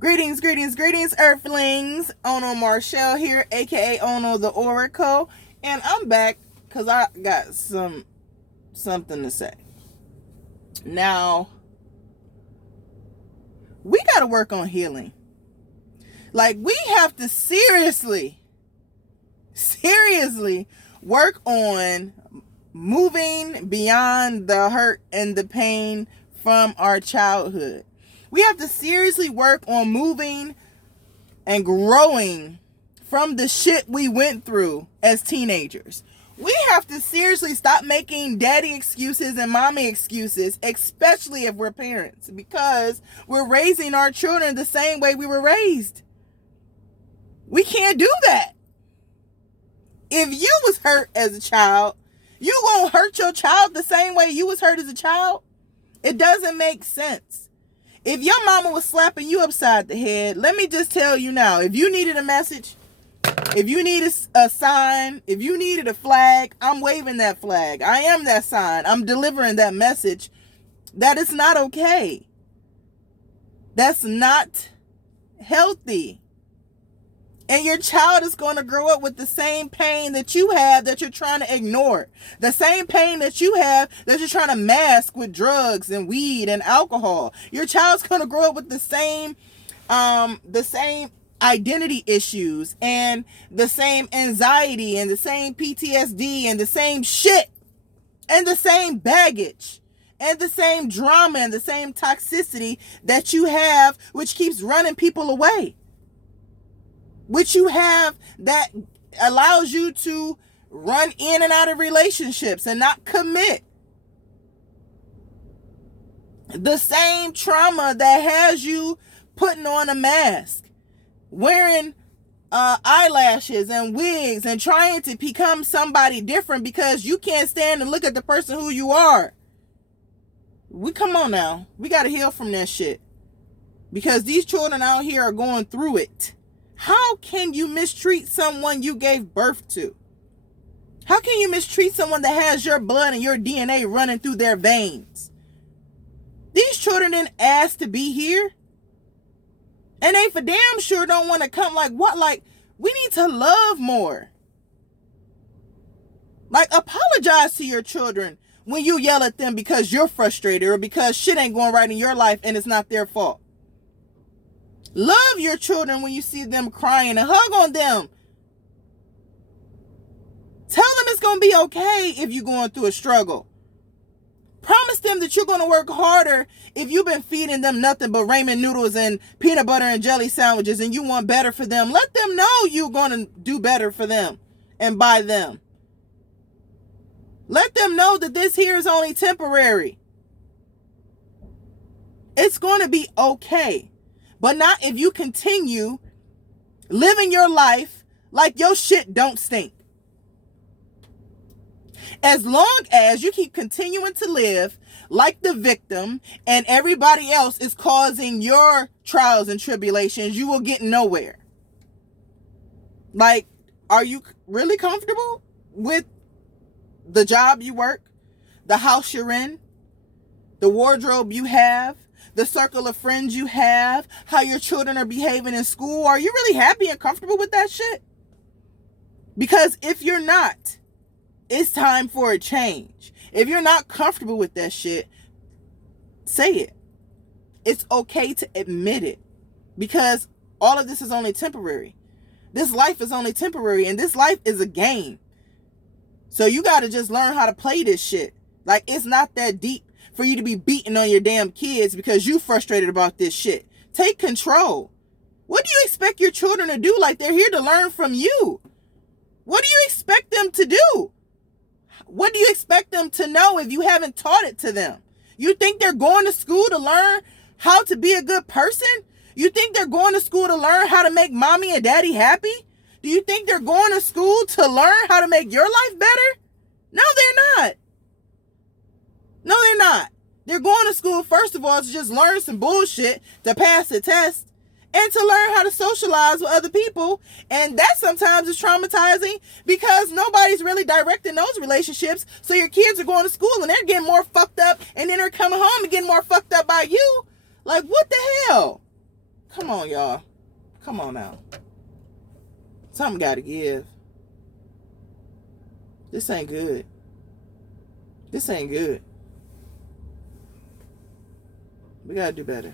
Greetings, greetings, greetings, Earthlings. Ono Marshall here, aka Ono the Oracle, and I'm back because I got something to say. Now, we got to work on healing. Like, we have to seriously work on moving beyond the hurt and the pain from our childhood. We have to seriously work on moving and growing from the shit we went through as teenagers. We have to seriously stop making daddy excuses and mommy excuses, especially if we're parents, because we're raising our children the same way we were raised. We can't do that. If you was hurt as a child, you gonna hurt your child the same way you was hurt as a child? It doesn't make sense. If your mama was slapping you upside the head, let me just tell you now, if you needed a message, if you needed a sign, if you needed a flag, I'm waving that flag. I am that sign. I'm delivering that message that it's not okay. That's not healthy. And your child is going to grow up with the same pain that you have that you're trying to ignore. The same pain that you have that you're trying to mask with drugs and weed and alcohol. Your child's going to grow up with the same identity issues and the same anxiety and the same PTSD and the same shit and the same baggage and the same drama and the same toxicity that you have, which keeps running people away. Which you have that allows you to run in and out of relationships and not commit. The same trauma that has you putting on a mask, wearing eyelashes and wigs and trying to become somebody different because you can't stand and look at the person who you are. Come on now. We got to heal from that shit. Because these children out here are going through it. How can you mistreat someone you gave birth to? How can you mistreat someone that has your blood and your DNA running through their veins? These children didn't ask to be here. And they for damn sure don't want to come. Like, what? Like, we need to love more. Like, apologize to your children when you yell at them because you're frustrated or because shit ain't going right in your life and it's not their fault. Love your children when you see them crying and hug on them. Tell them it's going to be okay if you're going through a struggle. Promise them that you're going to work harder if you've been feeding them nothing but ramen noodles and peanut butter and jelly sandwiches and you want better for them. Let them know you're going to do better for them and by them. Let them know that this here is only temporary. It's going to be okay. But not if you continue living your life like your shit don't stink. As long as you keep continuing to live like the victim and everybody else is causing your trials and tribulations, you will get nowhere. Like, are you really comfortable with the job you work, the house you're in, the wardrobe you have, the circle of friends you have, how your children are behaving in school? Are you really happy and comfortable with that shit? Because if you're not, it's time for a change. If you're not comfortable with that shit, say it. It's okay to admit it. Because all of this is only temporary. This life is only temporary, and this life is a game. So you got to just learn how to play this shit. Like, it's not that deep for you to be beating on your damn kids because you frustrated about this shit. Take control. What do you expect your children to do? Like, they're here to learn from you. What do you expect them to do? What do you expect them to know if you haven't taught it to them? You think they're going to school to learn how to be a good person? You think they're going to school to learn how to make mommy and daddy happy? Do you think they're going to school to learn how to make your life better? No, they're not. No, they're not. They're going to school, first of all, to just learn some bullshit to pass the test and to learn how to socialize with other people. And that sometimes is traumatizing because nobody's really directing those relationships. So your kids are going to school and they're getting more fucked up, and then they're coming home and getting more fucked up by you. Like, what the hell? Come on, y'all. Come on now. Something got to give. This ain't good. This ain't good. We got to do better.